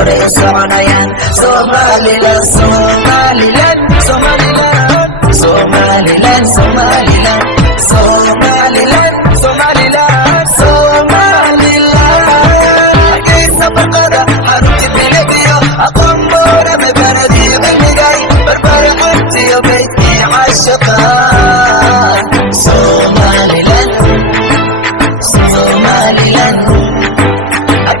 hore u soconayaan. Somaliland, Somaliland, Somaliland, Somaliland, Somaliland, Somaliland, Somaliland, Somaliland. Geesa barqada xarunti biligiyo aqoon boorame baradii cilmigay barbara xuntiyo beydkii cashaqa. Somaliland, Somaliland.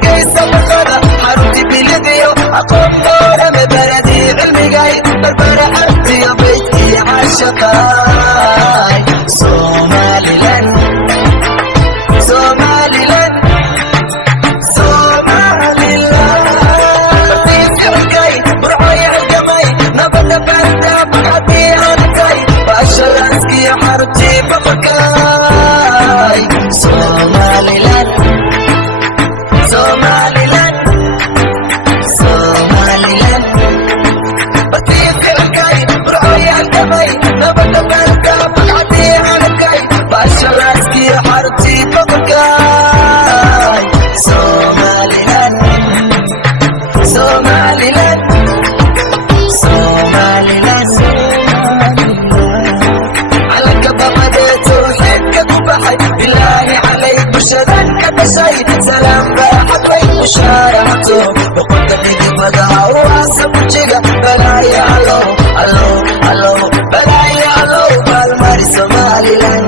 Geesa barqada xarunti biligiyo aqoon boorame baradii cilmigay barbara xuntiyo beydkii cashaqa. Somaliland, Somaliland, Somaliland. Batiisi halkay burcoy halgamay nabada baarta baqadii halkay baashalanskiyo xaruntii baqakay. Somaliland, Somaliland, Somaliland. Batiisi halkay burcoy halgamay nabada baarta baqadii halkay baashalanskiyo xaruntii baqakay. Somaliland, Somaliland, Somaliland. Calanka baqadee tawxiidka ku baxay bilaahi calayk bulshadan ka dhashay salaam baaxadbay mushaaraxto boqorka dhidibadaha waasa bujiga balaaya allow allow allow balaaya allow maalmari Somaliland.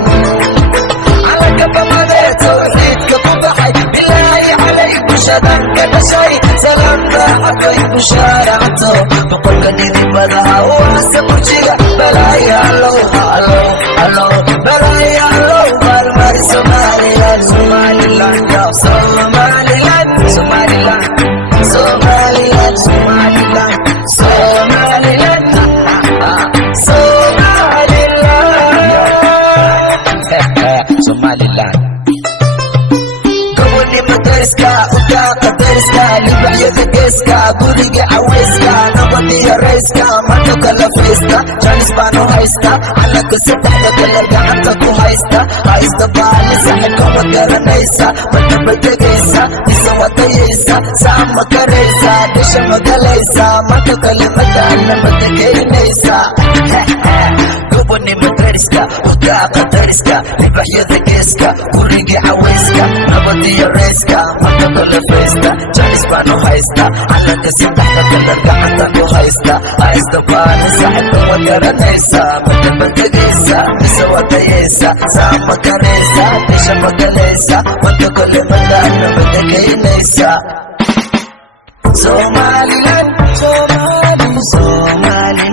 Calanka baqadee tawxiidka ku baxay bilaahi calayk bulshadan ka dhashay salaam baaxadbay mushaaraxto boqorka dhidibadaha waasa bujiga balaaya allow allow allow balaaya allow maalmari Somaliland. Somaliland, Somaliland, Somaliland, Somaliland, Somaliland, Somaliland, Somaliland, Somaliland. gobonimo deriska udaaqa deriska libaxyada geeska guriga caweyska nabadiyo rayska marka kala faysta janis baanu haysta calanka saddexda kalar gacanta ku haysta haysta baali saxibkama garanaysa madaba degaysa isa wadayaysa saa ma karaysa disha magalaysa marka kale madaana madageynaysa. gobonimo deriska udaaqa deriska libaxyada geeska guriga caweyska nabadiyo rayska marka kala faysta janis baanu haysta calanka saddexda kalar gacanta ku haysta haysta baali saxibkama garanaysa madaba degaysa isa wadayaysa saa ma karaysa disha magalaysa marka kale madaana madageynaysa. Somaliland, Somaliland, Somaliland.